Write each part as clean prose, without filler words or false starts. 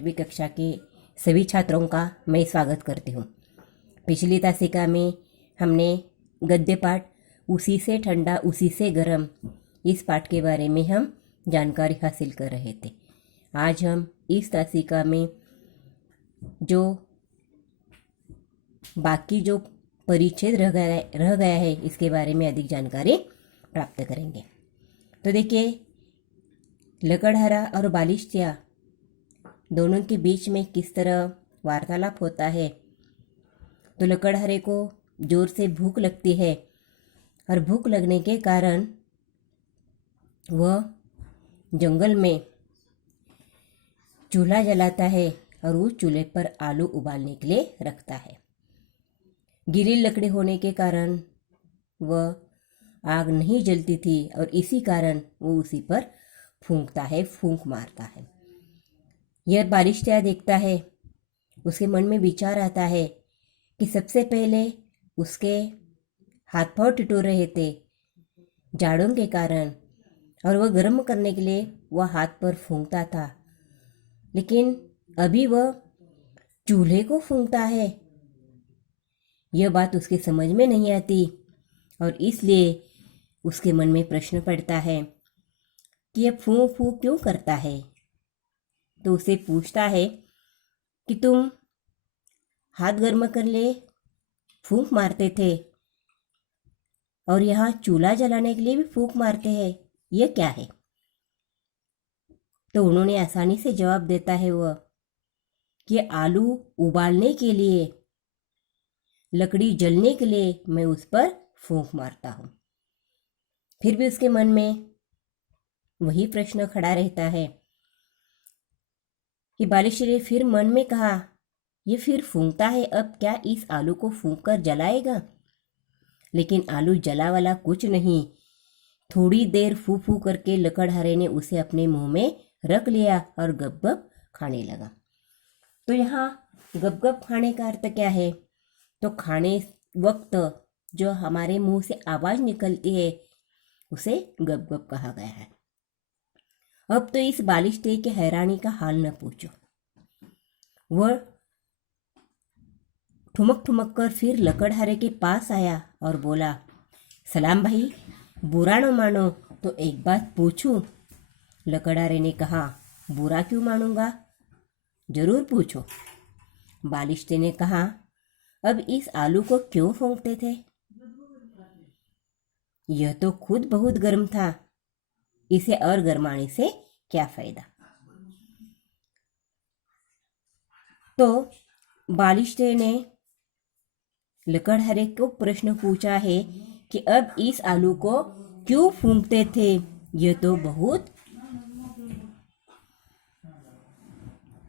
8वीं कक्षा के सभी छात्रों का मैं स्वागत करती हूँ। पिछली तासिका में हमने गद्य पाठ उसी से ठंडा उसी से गर्म, इस पाठ के बारे में हम जानकारी हासिल कर रहे थे। आज हम इस तासिका में जो बाकी जो परिच्छेद रह गया है इसके बारे में अधिक जानकारी प्राप्त करेंगे। तो देखिए, लकड़हारा और बालिश्तिया दोनों के बीच में किस तरह वार्तालाप होता है। तो लकड़हारे को जोर से भूख लगती है और भूख लगने के कारण वह जंगल में चूल्हा जलाता है और उस चूल्हे पर आलू उबालने के लिए रखता है। गीली लकड़ी होने के कारण वह आग नहीं जलती थी और इसी कारण वो उसी पर फूंकता है, फूंक मारता है। यह बालिश्तिया देखता है, उसके मन में विचार आता है कि सबसे पहले उसके हाथ पांव टिटोर रहे थे जाड़ों के कारण और वह गर्म करने के लिए वह हाथ पर फूंकता था, लेकिन अभी वह चूल्हे को फूंकता है। यह बात उसके समझ में नहीं आती और इसलिए उसके मन में प्रश्न पड़ता है कि यह फूं फूं क्यों करता है। तो उसे पूछता है कि तुम हाथ गर्म कर ले फूंक मारते थे और यहाँ चूल्हा जलाने के लिए भी फूंक मारते हैं, यह क्या है। तो उन्होंने आसानी से जवाब देता है वह कि आलू उबालने के लिए, लकड़ी जलने के लिए मैं उस पर फूंक मारता हूँ। फिर भी उसके मन में वही प्रश्न खड़ा रहता है कि बालिश्तिया ने फिर मन में कहा, ये फिर फूंकता है, अब क्या इस आलू को फूंक कर जलाएगा। लेकिन आलू जला वाला कुछ नहीं। थोड़ी देर फू फू करके लकड़हारे ने उसे अपने मुंह में रख लिया और गप गप खाने लगा। तो यहाँ गप गप खाने का अर्थ क्या है। तो खाने वक्त जो हमारे मुंह से आवाज निकलती है उसे गप गप कहा गया है। अब तो इस बालिश्तिया के हैरानी का हाल न पूछो। वह ठुमक ठुमक कर फिर लकड़हारे के पास आया और बोला, सलाम भाई, बुरा न मानो तो एक बात पूछूं। लकड़हारे ने कहा, बुरा क्यों मानूंगा, जरूर पूछो। बालिश्तिया ने कहा, अब इस आलू को क्यों फूंकते थे। यह तो खुद बहुत गर्म था, इसे और गरमाने से क्या फायदा। तो बालिश्तिया ने लकड़हारे को प्रश्न पूछा है कि अब इस आलू को क्यों फूंकते थे, यह तो बहुत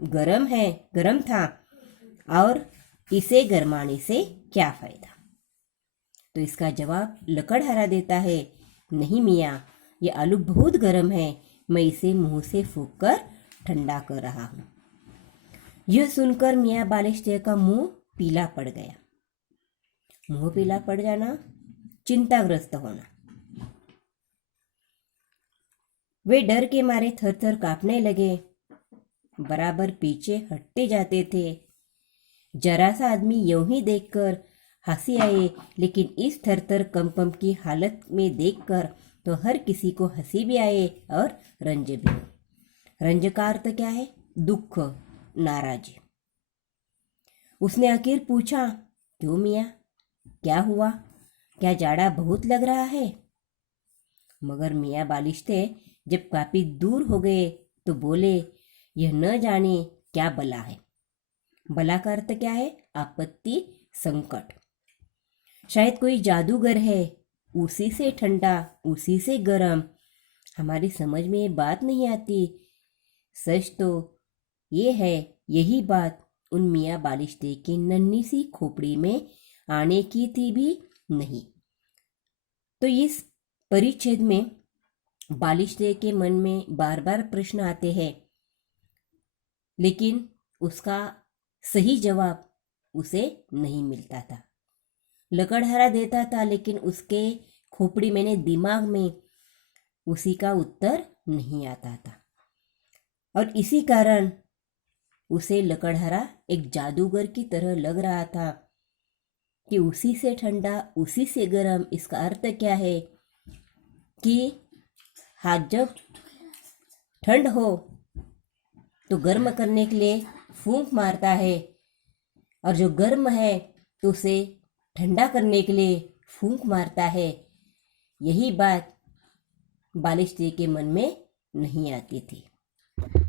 गरम था और इसे गरमाने से क्या फायदा। तो इसका जवाब लकड़हारा देता है, नहीं मियाँ, ये आलू बहुत गर्म है, मैं इसे मुंह से फूंक कर ठंडा कर रहा हूँ। यह सुनकर मियाँ बालिश्तिया का मुंह पीला पड़ गया। मुंह पीला पड़ जाना, चिंताग्रस्त होना। वे डर के मारे थर थर कांपने लगे, बराबर पीछे हटते जाते थे। जरा सा आदमी यूं ही देखकर हंसी आए, लेकिन इस थरथर कंपन की हालत में देखकर तो हर किसी को हंसी भी आए और रंज भी हो। रंज का अर्थ क्या है, दुख, नाराजी। उसने आखिर पूछा, क्यों मियाँ, क्या हुआ, क्या जाड़ा बहुत लग रहा है। मगर मियाँ बालिश्तिया जब काफी दूर हो गए तो बोले, यह न जाने क्या बला है। बला का अर्थ क्या है, आपत्ति, संकट। शायद कोई जादूगर है, उसी से ठंडा उसी से गर्म। हमारी समझ में ये बात नहीं आती। सच तो ये है, यही बात उन मियाँ बालिश्तिया की नन्ही सी खोपड़ी में आने की थी भी नहीं। तो इस परिच्छेद में बालिश्तिया के मन में बार बार प्रश्न आते हैं, लेकिन उसका सही जवाब उसे नहीं मिलता था। लकड़हारा देता था, लेकिन उसके खोपड़ी में दिमाग में उसी का उत्तर नहीं आता था। और इसी कारण उसे लकड़हारा एक जादूगर की तरह लग रहा था कि उसी से ठंडा उसी से गर्म। इसका अर्थ क्या है कि हाथ जब ठंड हो तो गर्म करने के लिए फूंक मारता है, और जो गर्म है तो उसे ठंडा करने के लिए फूंक मारता है। यही बात बालिश जी के मन में नहीं आती थी।